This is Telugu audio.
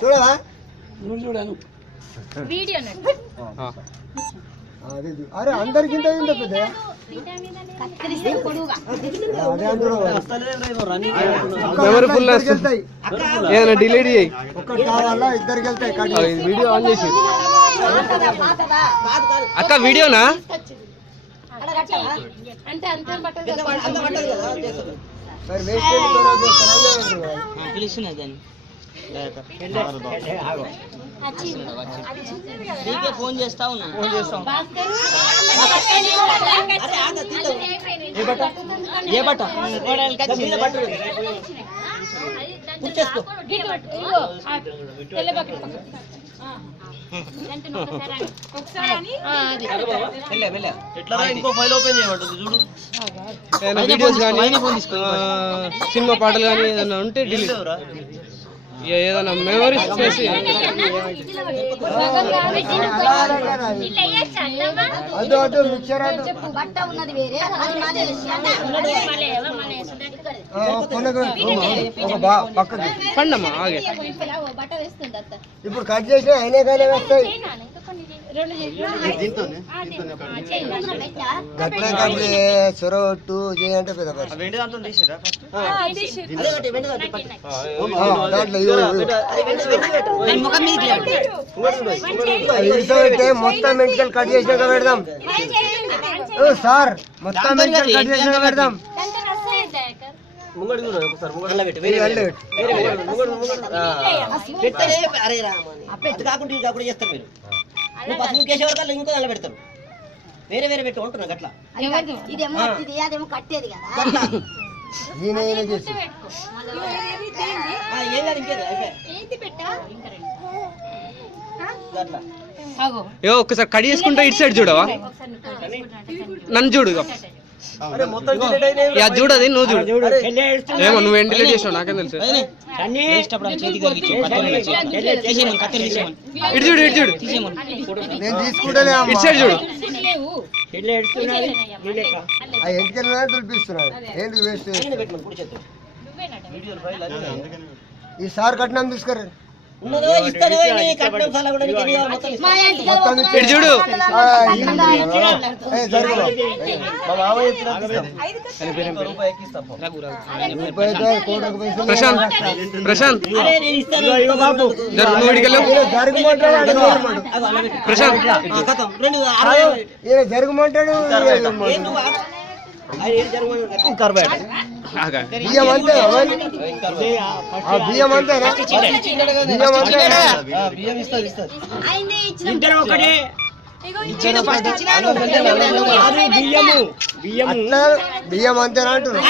చూడవా అరే అందరికి పెద్ద మెమరీ ఫుల్ ఏదైనా డిలీట్ చేయి. ఒక్కటి కావాలా ఇద్దరికి వెళ్తాయి. వీడియో ఆన్ చేసి అక్క వీడియోనా ఫోన్ చేస్తా ఉన్నా ఏ బట్ట ఇంకో ఫైల్ ఓపెన్ చేయమంటుంది చూడు. వీడియోస్ కానీ సినిమా పాటలు కానీ ఏదైనా ఉంటే డిలీట్ ఏదైనా మెమరీస్ చేసి పండమ్మా ఆగే. ఇప్పుడు కట్ చేసి అయినా కానీ వస్తాయి. సొరొట్టు చేయంటే పెద్ద మొత్తం మెంటికల్ కట్ చేసినాక పెడదాం సార్. మొత్తం మెంటికల్ కట్ చేసినాక పెడదాం. కాకుండా చేస్తారు మీరు. నువ్వు పసుపు కేసే వరకు ఇంకో దాంట్లో పెడతారు. వేరే వేరే పెట్టి ఉంటున్నా అట్లా. ఏం కాదు ఇంకేదా ఒక్కసారి కట్ చేసుకుంటా ఇటు సైడ్ చూడవా, నన్ను చూడు చూడది నువ్వు చూడు. ఏమో నువ్వేం డిలీట్ చేసావు నాకేం తెలుసు. ఇటు చూడు ఇటు చూడు నేను తీసుకుంటానే ఇటు సైడ్ చూడు. తులిపిస్తున్నాడు ఏంటి వేస్ట్. ఈ సార్ కట్నం తీసుకురా ఇటు చూడు. ప్రశాంత్ ప్రశాంత్ నువ్వు ఇడికెళ్ళావు. ప్రశాంత్ జరుగుమంటాడు. బియ్యం అంతే బియ్యం అంతేనా బియ్యం ఇస్తుంది. బియ్యం అంతేనా అంటున్నా.